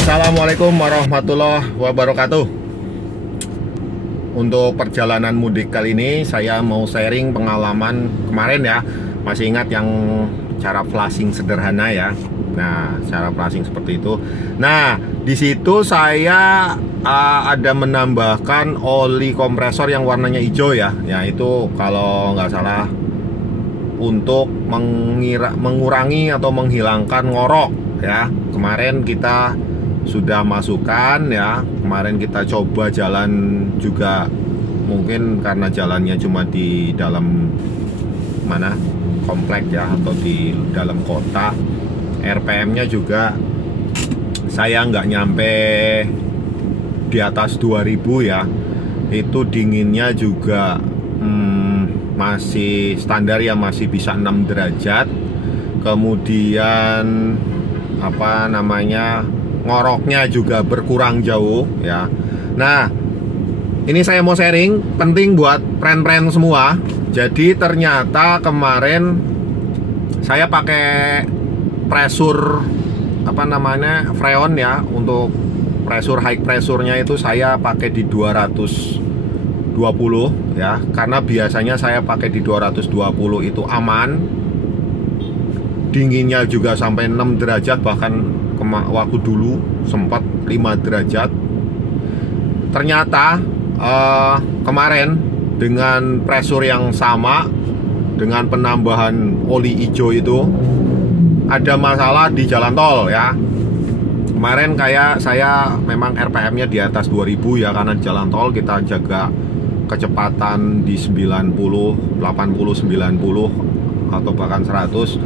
Assalamualaikum warahmatullahi wabarakatuh. Untuk perjalanan mudik kali ini saya mau sharing pengalaman kemarin ya. Masih ingat yang cara flashing sederhana ya. Nah, cara flashing seperti itu. Nah, di situ saya ada menambahkan oli kompresor yang warnanya hijau ya. Ya itu kalau nggak salah untuk mengurangi atau menghilangkan ngorok ya. Kemarin kita sudah masukkan ya. Kemarin kita coba jalan juga, mungkin karena jalannya cuma di dalam komplek ya, atau di dalam kota. RPM-nya juga saya nggak nyampe di atas 2000 ya. Itu dinginnya juga masih standar ya, masih bisa 6 derajat. Kemudian ngoroknya juga berkurang jauh ya. Nah, ini saya mau sharing, penting buat friend-friend semua. Jadi ternyata kemarin saya pakai pressure Freon ya. Untuk pressure high pressure-nya itu saya pakai di 220 ya. Karena biasanya saya pakai di 220 itu aman. Dinginnya juga sampai 6 derajat, bahkan waktu dulu sempat 5 derajat. Ternyata kemarin dengan pressure yang sama, dengan penambahan oli hijau itu, ada masalah di jalan tol ya. Kemarin kayak saya memang RPM-nya di atas 2000 ya, karena di jalan tol kita jaga kecepatan di 90, 80, 90 atau bahkan 100.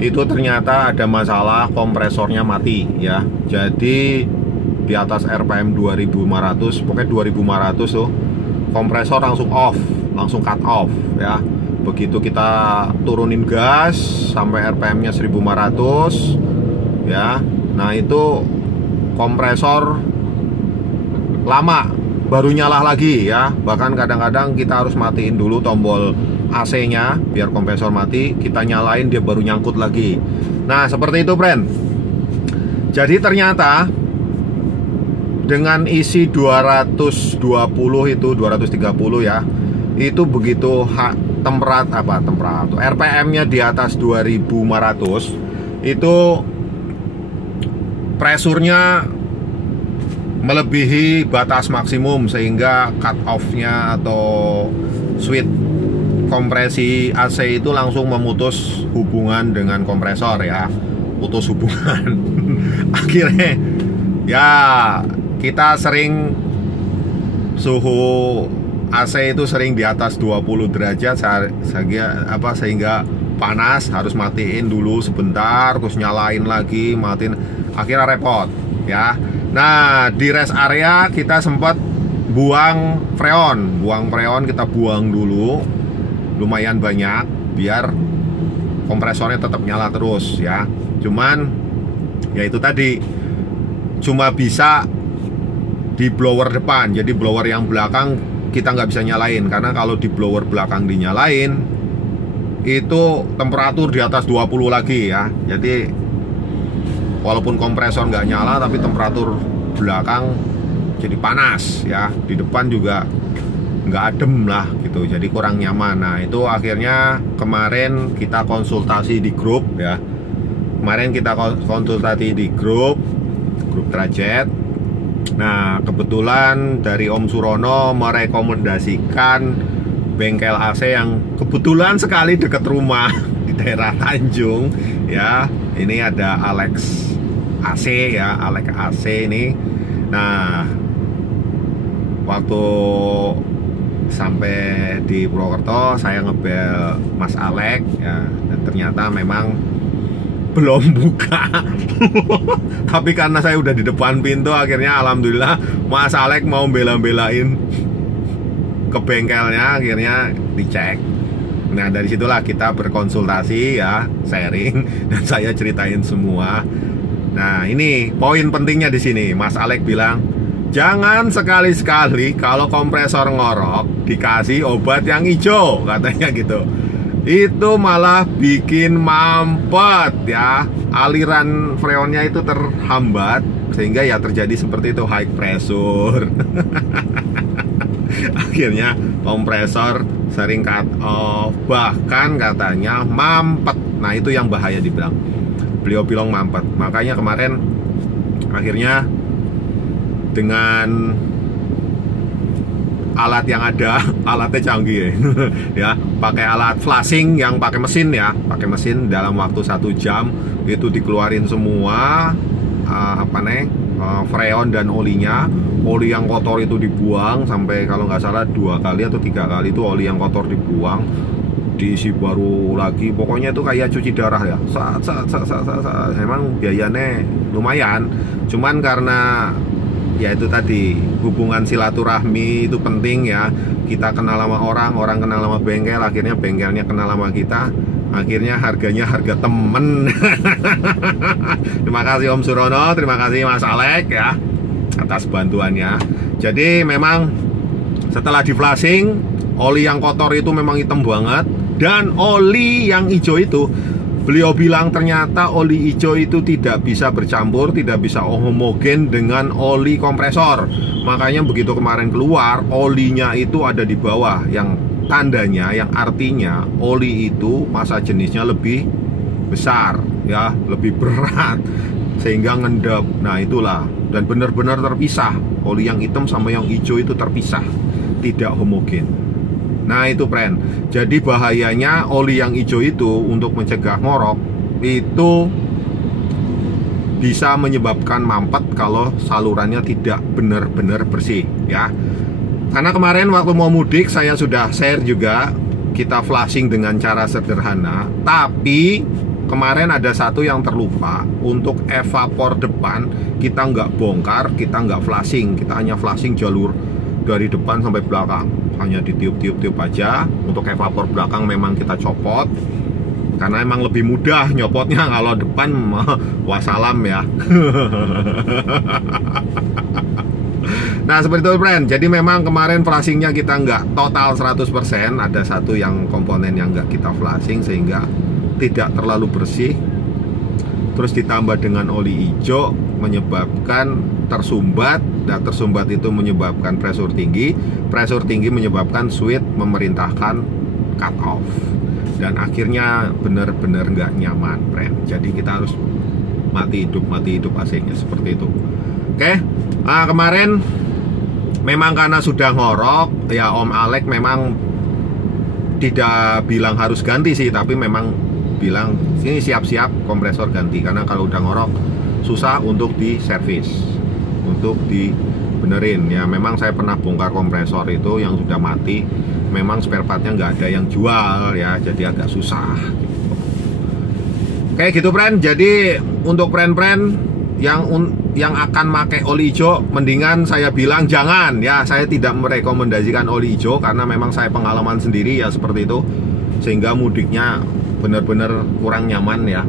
Itu ternyata ada masalah kompresornya mati ya. Jadi di atas RPM 2500, pokoknya 2500 tuh kompresor langsung off, langsung cut off ya. Begitu kita turunin gas sampai RPM-nya 1500 ya. Nah, itu kompresor lama baru nyala lagi ya. Bahkan kadang-kadang kita harus matiin dulu tombol AC-nya biar kompresor mati, kita nyalain dia baru nyangkut lagi. Nah, seperti itu, friend. Jadi ternyata dengan isi 220 itu 230 ya. Itu begitu temperatur RPM-nya di atas 2500, itu pressure-nya melebihi batas maksimum, sehingga cut off-nya atau switch kompresi AC itu langsung memutus hubungan dengan kompresor ya. Putus hubungan. Akhirnya ya kita sering suhu AC itu sering di atas 20 derajat sehingga panas, harus matiin dulu sebentar, terus nyalain lagi, matiin, akhirnya repot ya. Nah, di rest area kita sempat buang freon kita buang dulu lumayan banyak biar kompresornya tetap nyala terus ya. Cuman ya itu tadi, cuma bisa di blower depan. Jadi blower yang belakang kita nggak bisa nyalain, karena kalau di blower belakang dinyalain itu temperatur di atas 20 lagi ya. Jadi walaupun kompresor nggak nyala, tapi temperatur belakang jadi panas ya. Di depan juga nggak adem lah gitu, jadi kurang nyaman. Nah, itu akhirnya kemarin kita konsultasi di grup ya. Kemarin kita konsultasi di grup Trajet. Nah, kebetulan dari Om Surono merekomendasikan bengkel AC yang kebetulan sekali dekat rumah di daerah Tanjung ya. Ini ada Alex AC ya, Alex AC ini. Nah, waktu sampai di Purwokerto saya ngebel Mas Alek ya, dan ternyata memang belum buka. Tapi karena saya udah di depan pintu, akhirnya alhamdulillah Mas Alek mau bela-belain ke bengkelnya, akhirnya dicek. Nah, dari situlah kita berkonsultasi ya, sharing, dan saya ceritain semua. Nah, ini poin pentingnya di sini. Mas Alek bilang, jangan sekali-sekali kalau kompresor ngorok dikasih obat yang hijau, katanya gitu. itu malah bikin mampet ya, aliran freonnya itu terhambat sehingga ya terjadi seperti itu, high pressure. Akhirnya kompresor sering cut off, bahkan katanya mampet. Nah itu yang bahaya dibilang, beliau bilang mampet. Makanya kemarin akhirnya dengan alat yang ada, alatnya canggih ya, pakai alat flashing yang pakai mesin ya, pakai mesin, dalam waktu 1 jam itu dikeluarin semua freon dan olinya. Oli yang kotor itu dibuang, sampai kalau nggak salah 2 kali atau 3 kali itu oli yang kotor dibuang, diisi baru lagi. Pokoknya itu kayak cuci darah ya. Emang biayanya lumayan, cuman karena ya itu tadi, hubungan silaturahmi itu penting ya. Kita kenal sama orang, orang kenal sama bengkel, akhirnya bengkelnya kenal sama kita, akhirnya harganya harga temen. Terima kasih Om Surono, terima kasih Mas Alek ya atas bantuannya. Jadi memang setelah di flashing, oli yang kotor itu memang hitam banget, dan oli yang hijau itu beliau bilang ternyata oli hijau itu tidak bisa bercampur, tidak bisa homogen dengan oli kompresor. Makanya begitu kemarin keluar, olinya itu ada di bawah, yang tandanya, yang artinya oli itu massa jenisnya lebih besar ya, lebih berat, sehingga ngendap. Nah itulah, dan benar-benar terpisah, oli yang hitam sama yang hijau itu terpisah, tidak homogen. Nah itu friend, jadi bahayanya oli yang hijau itu untuk mencegah ngorok itu bisa menyebabkan mampet kalau salurannya tidak benar-benar bersih ya. Karena kemarin waktu mau mudik saya sudah share juga, kita flashing dengan cara sederhana, tapi kemarin ada satu yang terlupa. Untuk evapor depan kita nggak bongkar, kita nggak flashing, kita hanya flashing jalur dari depan sampai belakang, hanya ditiup-tiup aja. Untuk evapor belakang memang kita copot, karena emang lebih mudah nyopotnya. Kalau depan wassalam ya. Nah seperti itu friend. Jadi memang kemarin flashingnya kita nggak total 100%. Ada satu yang komponen yang nggak kita flashing, sehingga tidak terlalu bersih. Terus ditambah dengan oli hijau menyebabkan tersumbat. Dan tersumbat itu menyebabkan pressure tinggi. Pressure tinggi menyebabkan switch memerintahkan cut off, dan akhirnya benar-benar nggak nyaman friend. Jadi kita harus mati hidup AC-nya seperti itu. Oke. Nah kemarin memang karena sudah ngorok ya, Om Alek memang tidak bilang harus ganti sih, tapi memang bilang sini siap-siap kompresor ganti, karena kalau udah ngorok susah untuk diservis, untuk dibenerin ya. Memang saya pernah bongkar kompresor itu yang sudah mati, memang spare partnya nggak ada yang jual ya, jadi agak susah gitu. Kayak gitu friend. Jadi untuk friend-friend yang akan pakai oli hijau, mendingan saya bilang jangan ya. Saya tidak merekomendasikan oli hijau karena memang saya pengalaman sendiri ya seperti itu, sehingga mudiknya benar-benar kurang nyaman ya.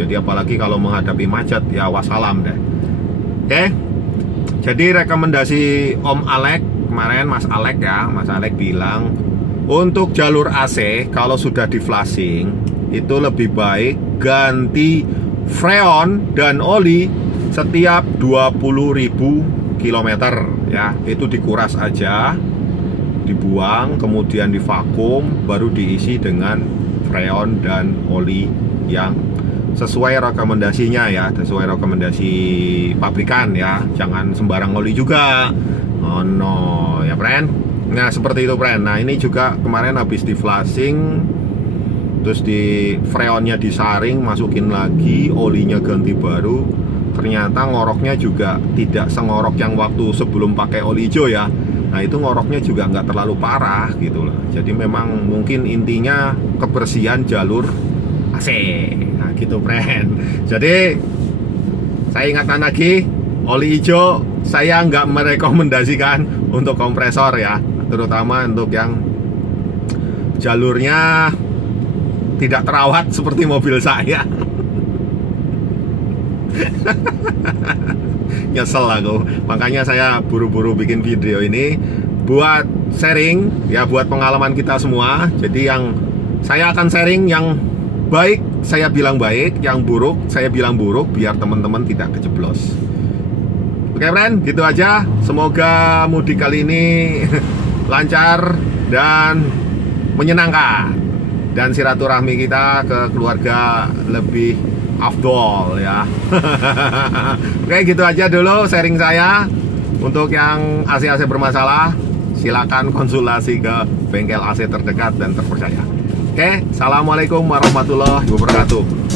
Jadi apalagi kalau menghadapi macet ya wassalam deh. Oke. Jadi rekomendasi Om Alek kemarin, Mas Alek ya, Mas Alek bilang untuk jalur AC kalau sudah di flashing itu lebih baik ganti freon dan oli setiap 20.000 km ya. Itu dikuras aja, dibuang, kemudian divakum, baru diisi dengan freon dan oli yang sesuai rekomendasinya ya, sesuai rekomendasi pabrikan ya. Jangan sembarang oli juga. Oh no ya friend. Nah seperti itu friend. Nah ini juga kemarin habis di flashing, terus di freonnya disaring, masukin lagi, olinya ganti baru. Ternyata ngoroknya juga tidak sengorok yang waktu sebelum pakai oli hijau ya. Nah itu ngoroknya juga nggak terlalu parah gitu loh. Jadi memang mungkin intinya kebersihan jalur AC. Nah gitu friend. Jadi saya ingatkan lagi, oli hijau saya nggak merekomendasikan untuk kompresor ya, terutama untuk yang jalurnya tidak terawat seperti mobil saya. Nyesel aku, makanya saya buru-buru bikin video ini buat sharing ya, buat pengalaman kita semua. Jadi yang Saya akan sharing yang baik, saya bilang baik, yang buruk, saya bilang buruk, biar teman-teman tidak kejeblos. Oke friend, gitu aja. Semoga mudik kali ini lancar dan menyenangkan, dan silaturahmi kita ke keluarga lebih afdol ya. Oke, gitu aja dulu sharing saya. Untuk yang AC-AC bermasalah, silakan konsultasi ke bengkel AC terdekat dan terpercaya. Oke, assalamualaikum warahmatullahi wabarakatuh.